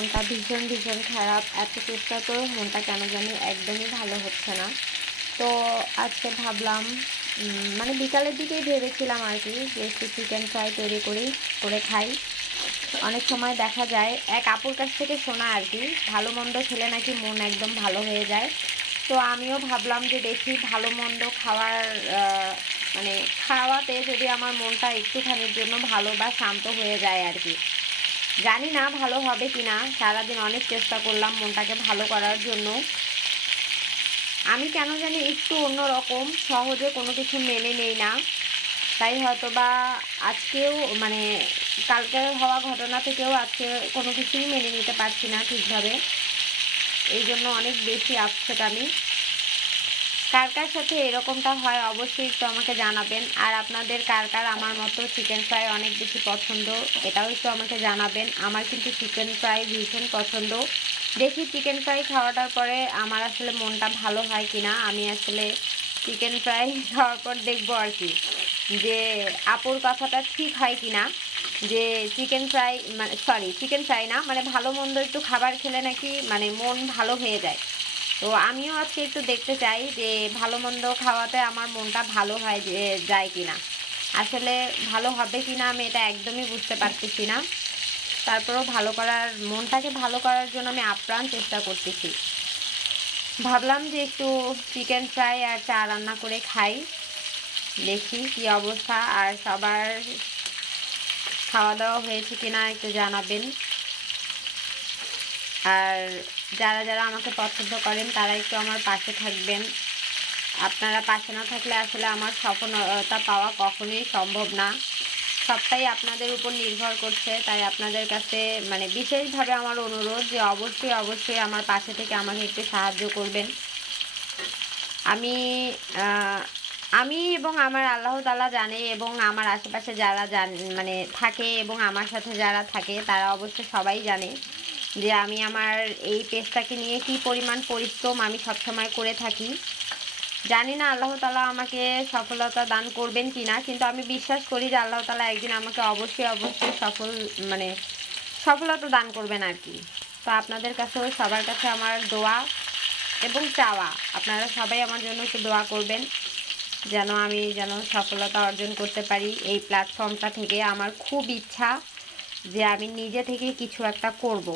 মনটা ভীষণ ভীষণ খারাপ। এত চেষ্টা করেও মনটা কেন জানি একদমই ভালো হচ্ছে না। তো আজকে ভাবলাম মানে বিকালের দিকেই ভেবেছিলাম আর কি যে একটু চিকেন ফ্রাই তৈরি করে খাই। অনেক সময় দেখা যায় এক আপুর কাছ থেকে শোনা আর কি, ভালো মন্দ খেলে নাকি মন একদম ভালো হয়ে যায়। তো আমিও ভাবলাম যে দেখি ভালো মন্দ খাওয়ার মানে খাওয়াতে যদি আমার মনটা একটুখানির জন্য ভালো বা শান্ত হয়ে যায় আর কি। জানি না ভালো হবে কি না, সারাদিন অনেক চেষ্টা করলাম মনটাকে ভালো করার জন্য। আমি কেন জানি একটু অন্যরকম, সহজে কোনো কিছু মেনে নেই না। তাই হয়তোবা আজকেও মানে কালকের হওয়া ঘটনা থেকেও আজকে কোনো কিছুই মেনে নিতে পারছি না ঠিকভাবে। এই জন্য অনেক বেশি আপসেট আমি। কার কার সাথে এরকমটা হয় অবশ্যই একটু আমাকে জানাবেন। আর আপনাদের কার কার আমার মতো চিকেন ফ্রাই অনেক বেশি পছন্দ, এটাও একটু আমাকে জানাবেন। আমার কিন্তু চিকেন ফ্রাই ভীষণ পছন্দ। দেখি চিকেন ফ্রাই খাওয়াটার পরে আমার আসলে মনটা ভালো হয় কিনা। আমি আসলে চিকেন ফ্রাই খাওয়ার পর দেখবো আর কি যে আপুর কথাটা ঠিক হয় কিনা, যে চিকেন ফ্রাই মানে চিকেন ফ্রাই না, মানে ভালো মন্দ একটু খাবার খেলে নাকি মানে মন ভালো হয়ে যায়। তো আমিও আজকে একটু দেখতে চাই যে ভালো মন্দ খাওয়াতে আমার মনটা ভালো হয় যে যায় কিনা। আসলে ভালো হবে কিনা আমি এটা একদমই বুঝতে পারতেছি না। তারপরেও মনটাকে ভালো করার জন্য আমি আপ্রাণ চেষ্টা করতেছি। ভাবলাম যে একটু চিকেন ফ্রাই আর চা রান্না করে খাই, দেখি কি অবস্থা। আর সবার খাওয়া দাওয়া হয়েছে কিনা একটু জানাবেন। আর যারা যারা আমাকে পছন্দ করেন তারা একটু আমার পাশে থাকবেন। আপনারা পাশে না থাকলে আসলে আমার সফলতা পাওয়া কখনোই সম্ভব না। সবটাই আপনাদের উপর নির্ভর করছে। তাই আপনাদের কাছে মানে বিশেষভাবে আমার অনুরোধ যে অবশ্যই অবশ্যই আমার পাশে থেকে আমাকে একটু সাহায্য করবেন। আমি আমি এবং আমার আল্লাহ তাআলা জানে, এবং আমার আশেপাশে যারা মানে থাকে এবং আমার সাথে যারা থাকে তারা অবশ্যই সবাই জানে যে আমি আমার এই পেজটাকে নিয়ে কী পরিমাণ পরিশ্রম আমি সবসময় করে থাকি। জানি না আল্লাহ তাআলা আমাকে সফলতা দান করবেন কি না, কিন্তু আমি বিশ্বাস করি যে আল্লাহ তাআলা একদিন আমাকে অবশ্যই অবশ্যই মানে সফলতা দান করবেন আর কি। তো আপনাদের কাছেও সবার কাছে আমার দোয়া এবং চাওয়া, আপনারা সবাই আমার জন্য একটু দোয়া করবেন যেন সফলতা অর্জন করতে পারি এই প্ল্যাটফর্মটা থেকে। আমার খুব ইচ্ছা যে আমি নিজে থেকে কিছু একটা করব।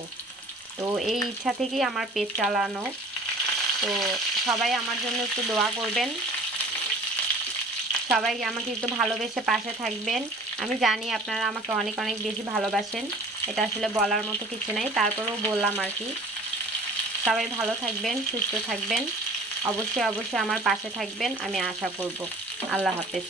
তো এই ইচ্ছা থেকেই আমার পেজ চালানো। তো সবাই আমার জন্য একটু দোয়া করবেন, সবাই আমাকে একটু ভালোবেসে পাশে থাকবেন। আমি জানি আপনারা আমাকে অনেক অনেক বেশি ভালোবাসেন, এটা আসলে বলার মতো কিছু নাই, তারপরেও বললাম আর কি। সবাই ভালো থাকবেন, সুস্থ থাকবেন, অবশ্যই অবশ্যই আমার পাশে থাকবেন, আমি আশা করব। আল্লাহ হাফেজ।